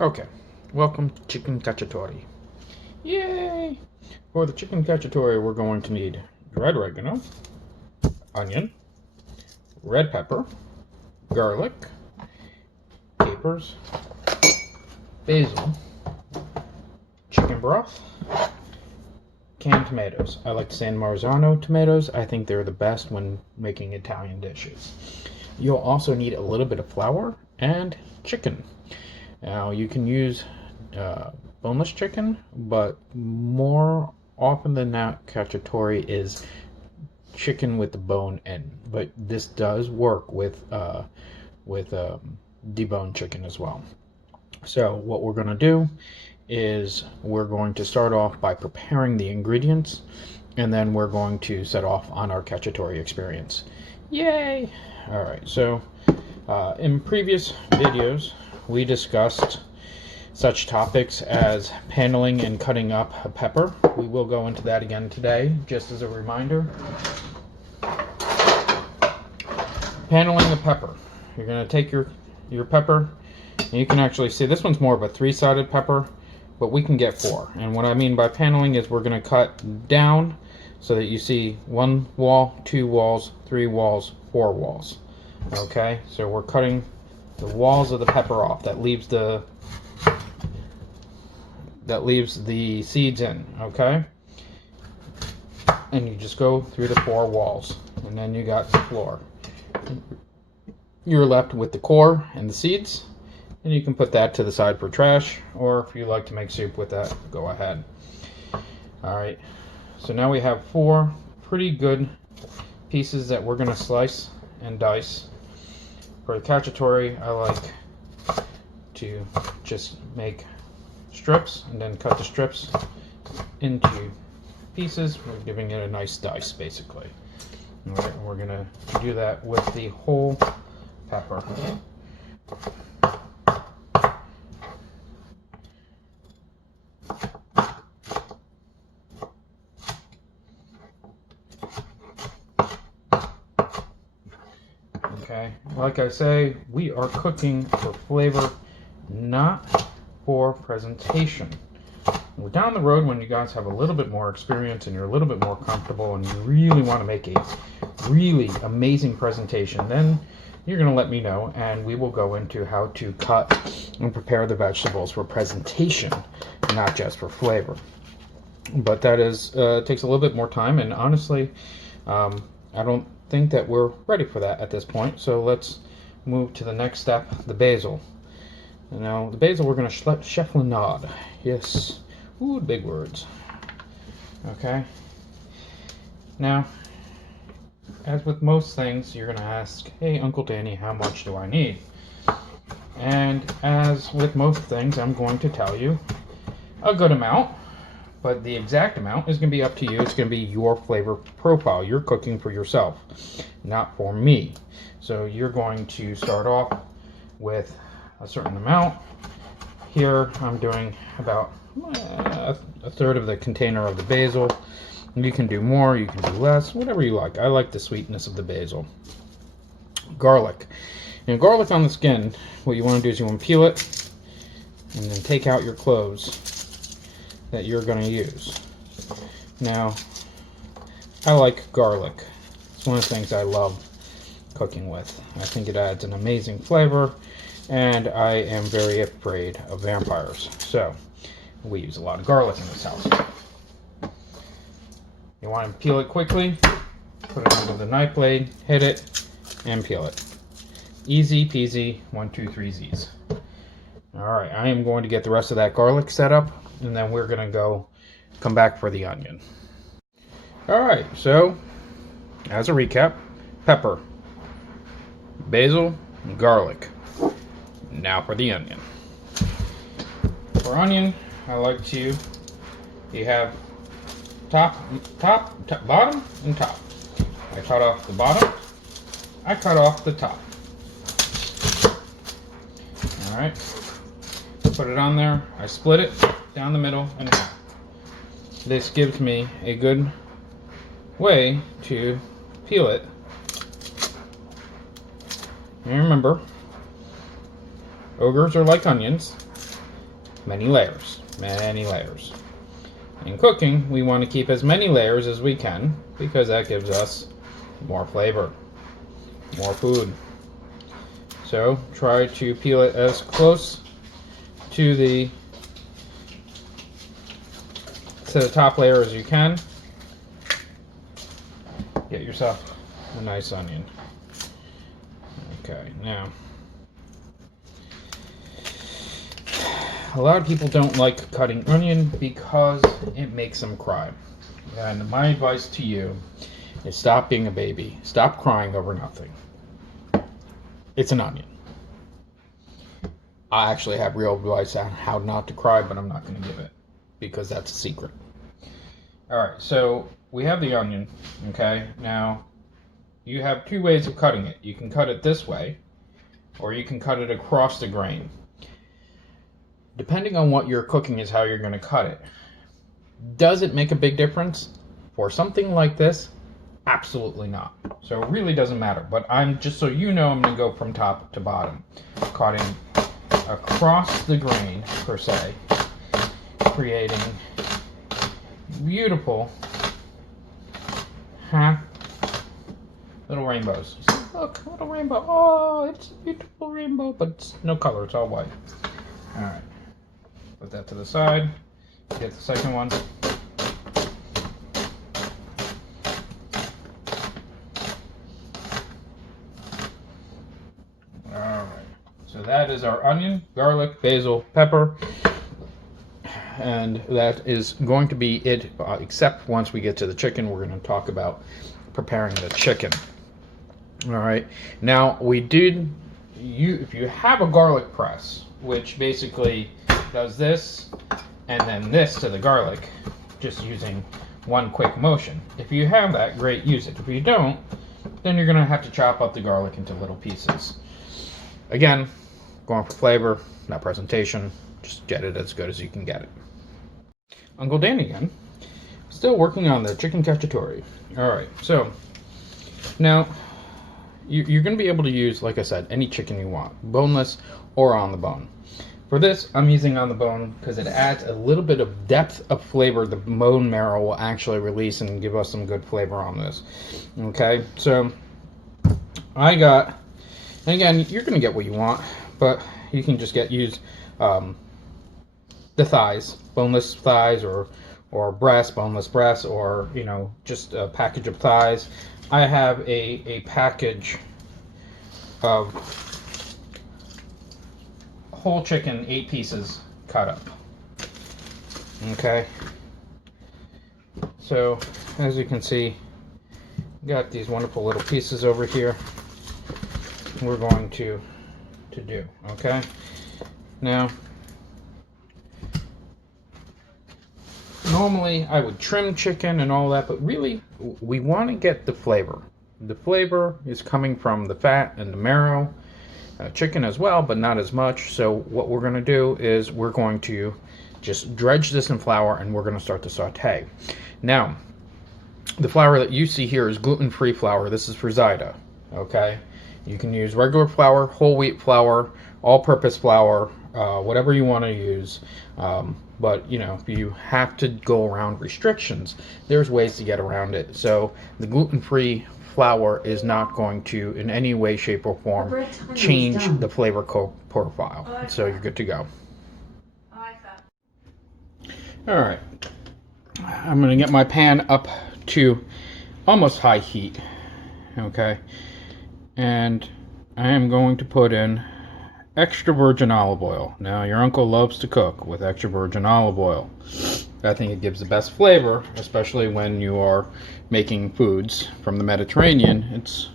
Okay, welcome to chicken cacciatore. Yay! For the chicken cacciatore, we're going to need red oregano, onion, red pepper, garlic, capers, basil, chicken broth, canned tomatoes. I like San Marzano tomatoes. I think they're the best when making Italian dishes. You'll also need a little bit of flour and chicken. Now you can use boneless chicken, but more often than not, cacciatore is chicken with the bone in. But this does work with deboned chicken as well. So what we're going to do is we're going to start off by preparing the ingredients, and then we're going to set off on our cacciatore experience. Yay! All right. So in previous videos, we discussed such topics as paneling and cutting up a pepper. We will go into that again today, just as a reminder. Paneling the pepper. You're going to take your pepper, and you can actually see this one's more of a three-sided pepper, but we can get four. And what I mean by paneling is we're going to cut down so that you see one wall, two walls, three walls, four walls. Okay, so we're cutting the walls of the pepper off. That leaves the seeds in, okay? And you just go through the four walls, and then you got the floor. You're left with the core and the seeds, and you can put that to the side for trash, or if you like to make soup with that, go ahead. Alright, so now we have four pretty good pieces that we're going to slice and dice. For the cacciatore, I like to just make strips and then cut the strips into pieces. We're giving it a nice dice, basically. All right, and we're going to do that with the whole pepper. Okay, like I say, we are cooking for flavor, not for presentation. We're down the road when you guys have a little bit more experience and you're a little bit more comfortable and you really want to make a really amazing presentation, then you're going to let me know and we will go into how to cut and prepare the vegetables for presentation, not just for flavor. But that is takes a little bit more time, and honestly, I don't think that we're ready for that at this point. So let's move to the next step, the basil. Now the basil we're going to chiffonade. Yes, ooh, big words. Okay. Now, as with most things, you're going to ask, hey Uncle Danny, how much do I need? And as with most things, I'm going to tell you a good amount. But the exact amount is going to be up to you. It's going to be your flavor profile. You're cooking for yourself, not for me. So you're going to start off with a certain amount. Here I'm doing about a third of the container of the basil. You can do more, you can do less, whatever you like. I like the sweetness of the basil. Garlic. Now, garlic on the skin, what you want to do is you want to peel it and then take out your cloves that you're going to use. Now, I like garlic. It's one of the things I love cooking with. I think it adds an amazing flavor, and I am very afraid of vampires. So, we use a lot of garlic in this house. You want to peel it quickly, put it under the knife blade, hit it, and peel it. Easy peasy, 1, 2, 3 Z's. Alright, I am going to get the rest of that garlic set up, and then we're going to come back for the onion. Alright, so, as a recap, pepper, basil, garlic. Now for the onion. For onion, I like to, you have top, bottom, and top. I cut off the bottom, I cut off the top. Alright, put it on there, I split it down the middle and half. This gives me a good way to peel it. And remember, ogres are like onions. many layers, many layers. In cooking, we want to keep as many layers as we can because that gives us more flavor, more food. So try to peel it as close to the top layer as you can. Get yourself a nice onion. Okay, now a lot of people don't like cutting onion because it makes them cry. And my advice to you is stop being a baby. Stop crying over nothing. It's an onion. I actually have real advice on how not to cry, but I'm not going to give it because that's a secret. Alright, so we have the onion, okay? Now, you have two ways of cutting it. You can cut it this way, or you can cut it across the grain. Depending on what you're cooking is how you're going to cut it. Does it make a big difference? For something like this, absolutely not. So it really doesn't matter. But just so you know, I'm going to go from top to bottom. Cutting across the grain, per se, creating beautiful little rainbows. Look, little rainbow. Oh, it's a beautiful rainbow, but it's no color. It's all white. All right. Put that to the side. Get the second one. Alright. So that is our onion, garlic, basil, pepper. And that is going to be it, except once we get to the chicken, we're going to talk about preparing the chicken. Alright. Now, if you have a garlic press, which basically does this and then this to the garlic, just using one quick motion. If you have that, great, use it. If you don't, then you're going to have to chop up the garlic into little pieces. Again, going for flavor, not presentation. Just get it as good as you can get it. Uncle Dan again. Still working on the chicken cacciatore. Alright, so now you're going to be able to use, like I said, any chicken you want, boneless or on the bone. For this, I'm using on the bone because it adds a little bit of depth of flavor the bone marrow will actually release and give us some good flavor on this. Okay, so I got, and again, you're going to get what you want, but you can just use the thighs, boneless thighs, or breast, boneless breast, or, you know, just a package of thighs. I have a package of whole chicken, 8 pieces cut up. Okay, so as you can see, got these wonderful little pieces over here we're going to do. Okay, now normally I would trim chicken and all that, but really we want to get the flavor. The flavor is coming from the fat and the marrow. Chicken as well, but not as much. So what we're going to do is we're going to just dredge this in flour and we're going to start to saute. Now, the flour that you see here is gluten-free flour. This is for Zyda. Okay, you can use regular flour, whole wheat flour, all-purpose flour, whatever you want to use. But you know, if you have to go around restrictions, there's ways to get around it. So the gluten-free flour is not going to in any way, shape, or form change the flavor profile. So you're good to go. Alright, I'm going to get my pan up to almost high heat. Okay, and I am going to put in extra virgin olive oil. Now, your uncle loves to cook with extra virgin olive oil. I think it gives the best flavor, especially when you are making foods from the Mediterranean. It's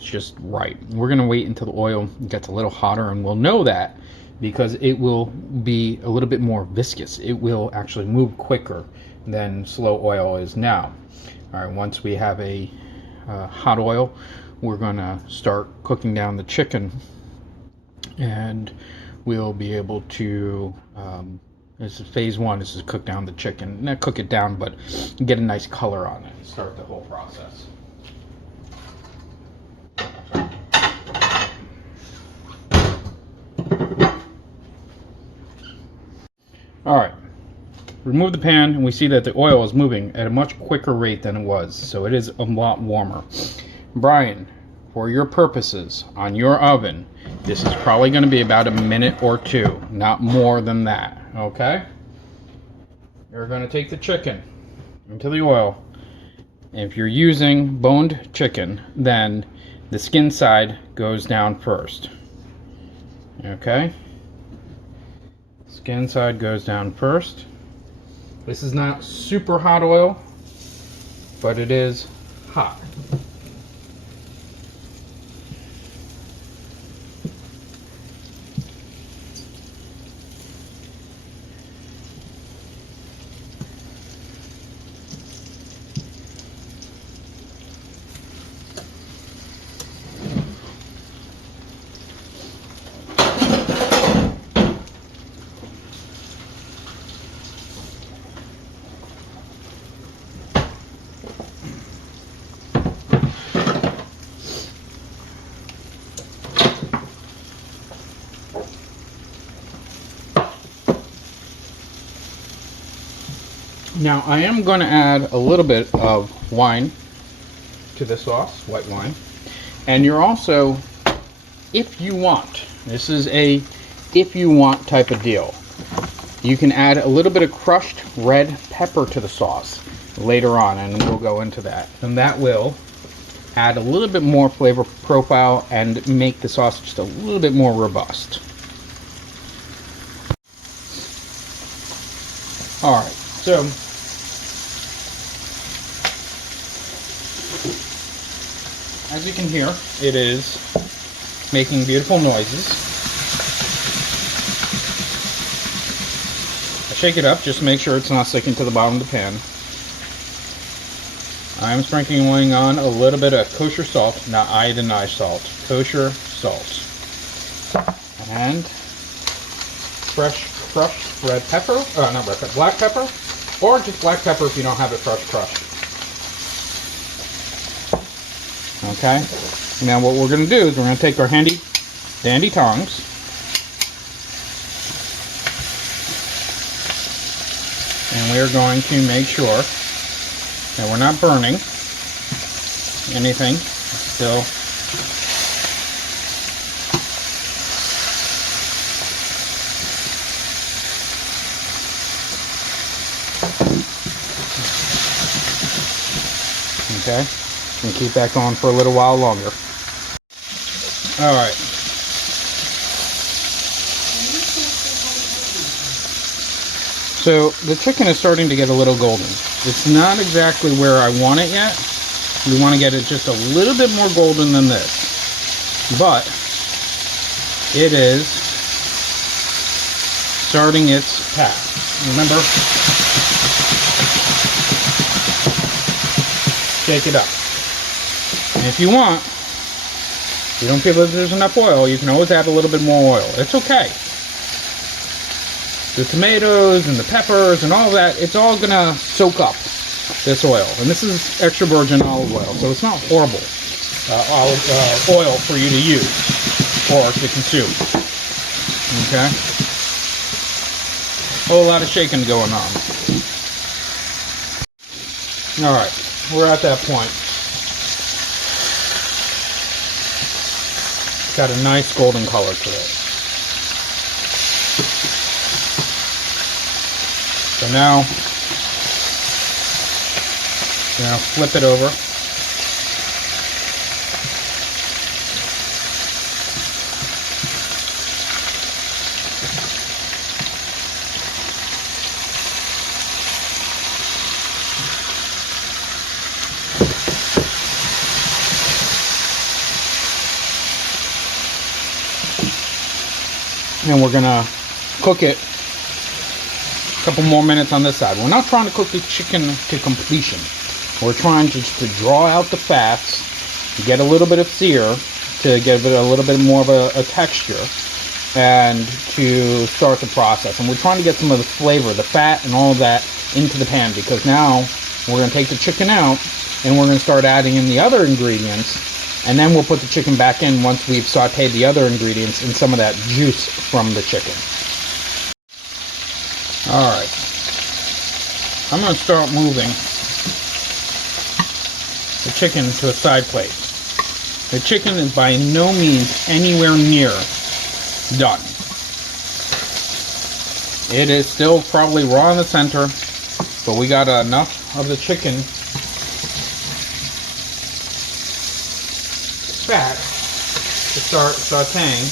just right. We're going to wait until the oil gets a little hotter, and we'll know that because it will be a little bit more viscous. It will actually move quicker than slow oil is now. All right, once we have a hot oil, we're going to start cooking down the chicken, and we'll be able to this is phase one. This is cook down the chicken. Not cook it down, but get a nice color on it and start the whole process. remove the pan, and we see that the oil is moving at a much quicker rate than it was, so it is a lot warmer. Brian, for your purposes on your oven, this is probably going to be about a minute or two, not more than that, okay? You're going to take the chicken into the oil. If you're using boned chicken, then the skin side goes down first. Okay? Skin side goes down first. This is not super hot oil, but it is hot. Now I am going to add a little bit of wine to the sauce, white wine. And you're also, if you want, this is a if you want type of deal, you can add a little bit of crushed red pepper to the sauce later on, and we'll go into that. And that will add a little bit more flavor profile and make the sauce just a little bit more robust. Alright, so as you can hear, it is making beautiful noises. I shake it up just to make sure it's not sticking to the bottom of the pan. I'm sprinkling on a little bit of kosher salt, not iodinized salt, kosher salt. And fresh crushed red pepper, not red pepper, black pepper, or just black pepper if you don't have it fresh crushed. Okay, now what we're going to do is we're going to take our handy dandy tongs and we're going to make sure that we're not burning anything. Still okay. And keep that going for a little while longer. Alright. So the chicken is starting to get a little golden. It's not exactly where I want it yet. We want to get it just a little bit more golden than this. But it is starting its path. Remember? Shake it up. And if you want, if you don't feel that there's enough oil, you can always add a little bit more oil. It's okay. The tomatoes and the peppers and all that, it's all going to soak up this oil. And this is extra virgin olive oil, so it's not horrible oil for you to use or to consume. Okay? A whole lot of shaking going on. Alright, we're at that point. Got a nice golden color to it. So now, flip it over. And we're gonna cook it a couple more minutes on this side. We're not trying to cook the chicken to completion. We're trying just to draw out the fats, to get a little bit of sear, to give it a little bit more of a texture, and to start the process. And we're trying to get some of the flavor, the fat and all of that into the pan, because now we're going to take the chicken out and we're going to start adding in the other ingredients. And then we'll put the chicken back in once we've sauteed the other ingredients and some of that juice from the chicken. Alright. I'm going to start moving the chicken to a side plate. The chicken is by no means anywhere near done. It is still probably raw in the center, but we got enough of the chicken fat to start sauteing.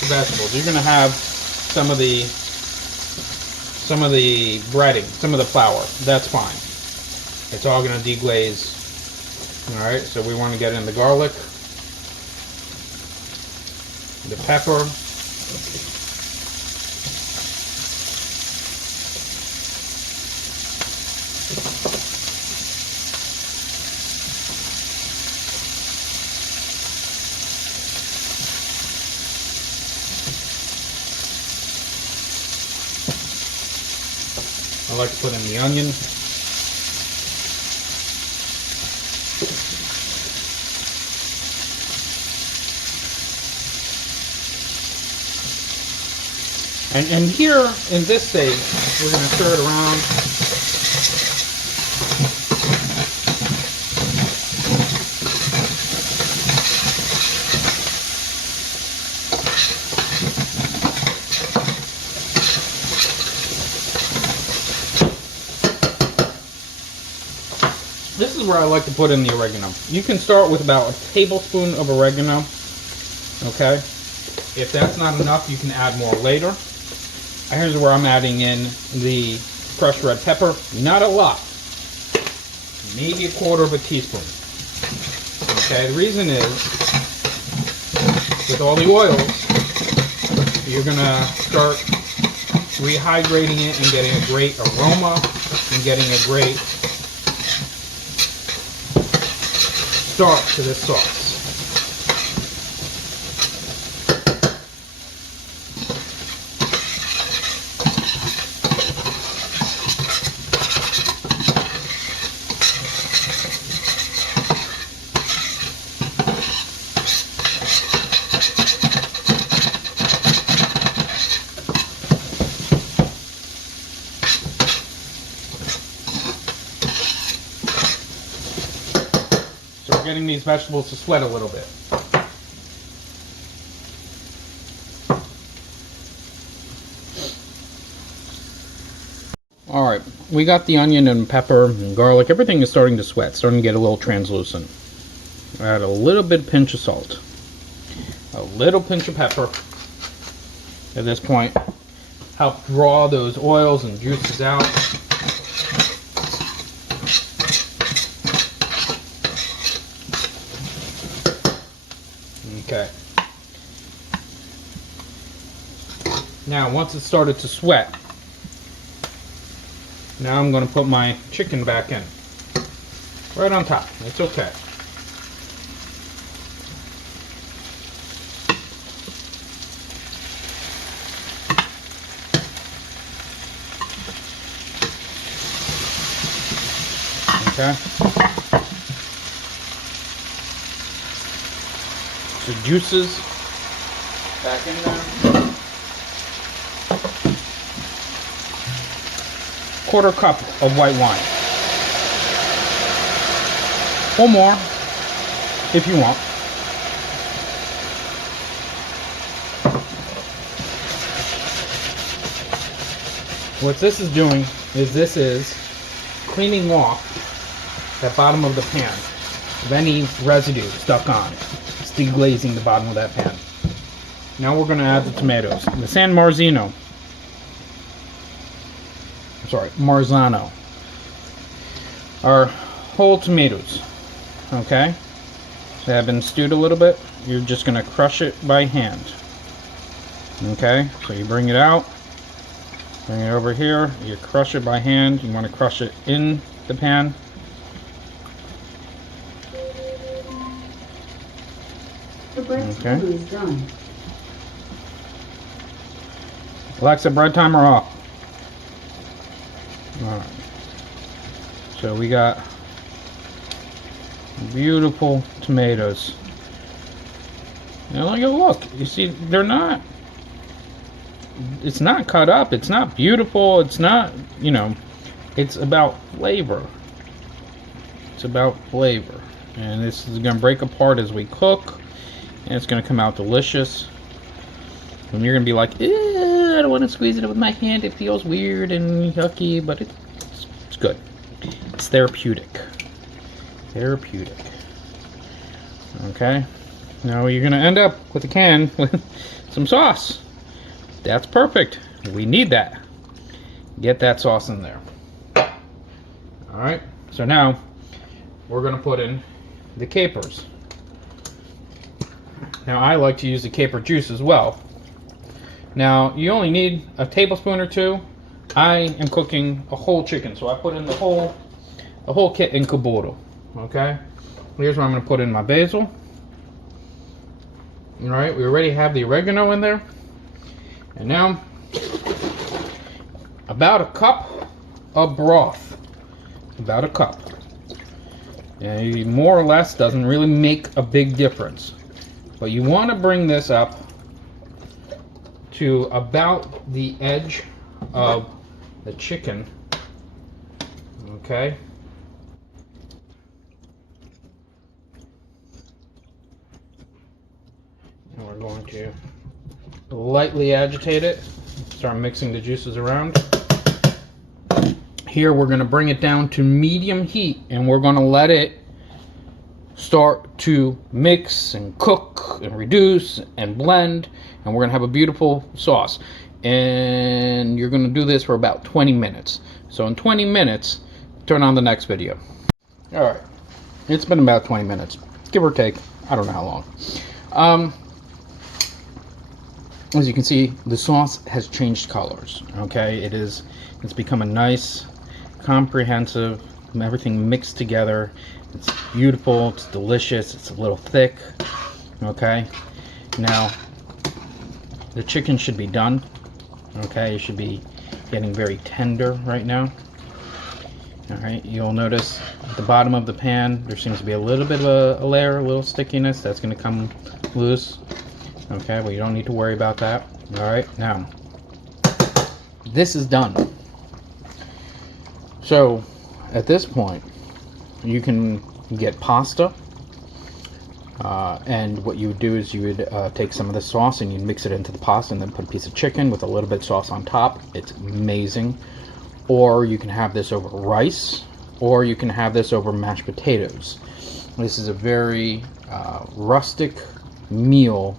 The vegetables. You're going to have some of the breading, some of the flour. That's fine. It's all going to deglaze. All right, so we want to get in the garlic, the pepper, I like to put in the onion. And here, in this stage, we're going to stir it around. This is where I like to put in the oregano. You can start with about a tablespoon of oregano, okay? If that's not enough, you can add more later. Here's where I'm adding in the crushed red pepper. Not a lot. Maybe a quarter of a teaspoon. Okay, the reason is, with all the oils, you're going to start rehydrating it and getting a great aroma and getting a great start to this sauce. Getting these vegetables to sweat a little bit. Alright, we got the onion and pepper and garlic. Everything is starting to sweat, starting to get a little translucent. Add a little bit pinch of salt. A little pinch of pepper. At this point, help draw those oils and juices out. Okay. Now, once it started to sweat, now I'm going to put my chicken back in. Right on top. It's okay. Okay. The juices back in there. Quarter cup of white wine. Or more, if you want. What this is doing is this is cleaning off that bottom of the pan of any residue stuck on. It's deglazing the bottom of that pan. Now we're going to add the tomatoes. The San Marzano. Sorry, Marzano. Are whole tomatoes. Okay? They have been stewed a little bit. You're just going to crush it by hand. Okay? So you bring it out. Bring it over here. You crush it by hand. You want to crush it in the pan. The bread is done. Alexa, bread timer off. Alright. So we got beautiful tomatoes. Now look, you see, they're not it's not cut up, it's not beautiful, it's not, you know, it's about flavor. It's about flavor. And this is gonna break apart as we cook, and it's gonna come out delicious. And you're gonna be like, I don't want to squeeze it with my hand, it feels weird and yucky, but it's good. It's therapeutic. Therapeutic. Okay, now you're gonna end up with a can with some sauce. That's perfect. We need that. Get that sauce in there. Alright, so now we're gonna put in the capers. Now I like to use the caper juice as well. Now you only need a tablespoon or two. I am cooking a whole chicken, so I put in the whole kit and caboodle. Okay, here's where I'm going to put in my basil. All right, we already have the oregano in there, and now about a cup of broth. About a cup. And more or less doesn't really make a big difference, but you want to bring this up to about the edge of the chicken. Okay. And we're going to lightly agitate it, start mixing the juices around. Here we're going to bring it down to medium heat, and we're going to let it start to mix and cook and reduce and blend, and we're going to have a beautiful sauce. And you're going to do this for about 20 minutes. So in 20 minutes, turn on the next video. Alright, it's been about 20 minutes, give or take. I don't know how long. As you can see, the sauce has changed colors. Okay, it's become a nice, comprehensive, everything mixed together. It's beautiful, it's delicious, it's a little thick. Okay, now the chicken should be done. Okay, it should be getting very tender right now. Alright, you'll notice at the bottom of the pan there seems to be a little bit of a layer, a little stickiness that's going to come loose. Okay, well, you don't need to worry about that. Alright, now this is done. So at this point you can get pasta, and what you would do is you would take some of the sauce and you'd mix it into the pasta and then put a piece of chicken with a little bit of sauce on top. It's amazing. Or you can have this over rice, or you can have this over mashed potatoes. This is a very rustic meal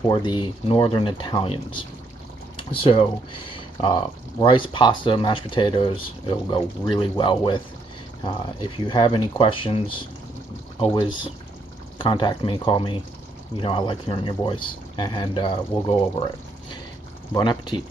for the northern Italians. So rice, pasta, mashed potatoes, it'll go really well with. If you have any questions, always contact me, call me. You know, I like hearing your voice, and we'll go over it. Bon appetit.